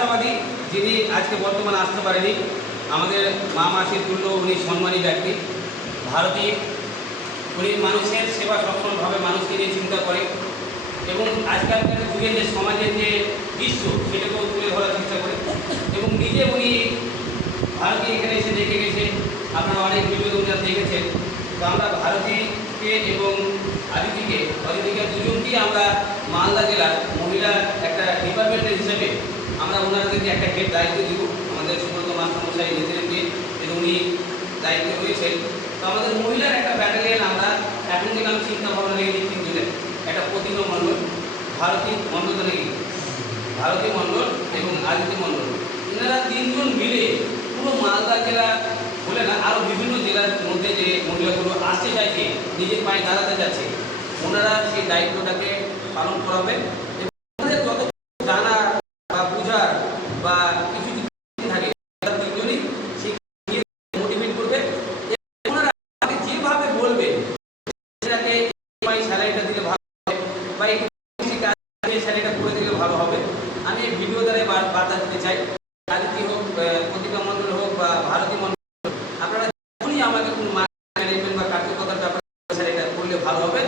আশাবাদী যিনি আজকে বর্তমানে আসতে পারেনি, আমাদের মা মাসির তুল্য উনি সম্মানী ব্যক্তি, ভারতী। উনি মানুষের সেবা সফলভাবে মানুষকে নিয়ে চিন্তা করে এবং আজকালকার যুগে যে সমাজের যে দৃশ্য সেটাকেও তুলে ধরার চেষ্টা করে এবং নিজে উনি ভারতী এখানে এসে দেখে গেছে। আপনারা অনেক ভিডিও দেখেছেন। তো আমরা ভারতীকে এবং অদিতিকে দুজনকেই আমরা মালদা জেলার মহিলা একটা ডিপার্টমেন্টের হিসেবে আমরা ওনাদেরকে একটা হেড দায়িত্ব দিব আমাদের সুব্রত মাস্টারমশাই নেতৃত্বে এবং উনি দায়িত্বে রয়েছেন। তো আমাদের মহিলার একটা ব্যাটালিয়ান আমরা এখন থেকে আমি চিন্তা ভাবনা নিয়ে নিচ্ছি দিলেন একটা প্রতিমা মণ্ডল, ভারতী মণ্ডল নাকি ভারতী মণ্ডল এবং আদিত্য মণ্ডল, এনারা তিনজন মিলে পুরো মালদা জেলা বলে না আরও বিভিন্ন জেলার মধ্যে যে মহিলাগুলো আসতে চাইছে, নিজের পায়ে দাঁড়াতে যাচ্ছে, ওনারা সেই দায়িত্বটাকে পালন করাবেন এবং আমাদের যত জানা বা বোঝার বা কিছু থাকে তারা তিনজনই সেই মোটিভেট করবে। ওনারা যেভাবে বলবে সেটাকে স্যালারিটা দিলে ভালো হবে বা স্যালারিটা করে দিলে ভালো হবে। আমি এই ভিডিও দ্বারাই বার্তা দিতে চাই, আদিতি হোক, প্রতিভা মণ্ডল হোক বা ভারতী মণ্ডল, আপনারা যখনই আমাকে কোনো ম্যানেজমেন্ট বা কার্যকর্তার ব্যাপারে স্যালারিটা করলে ভালো হবে।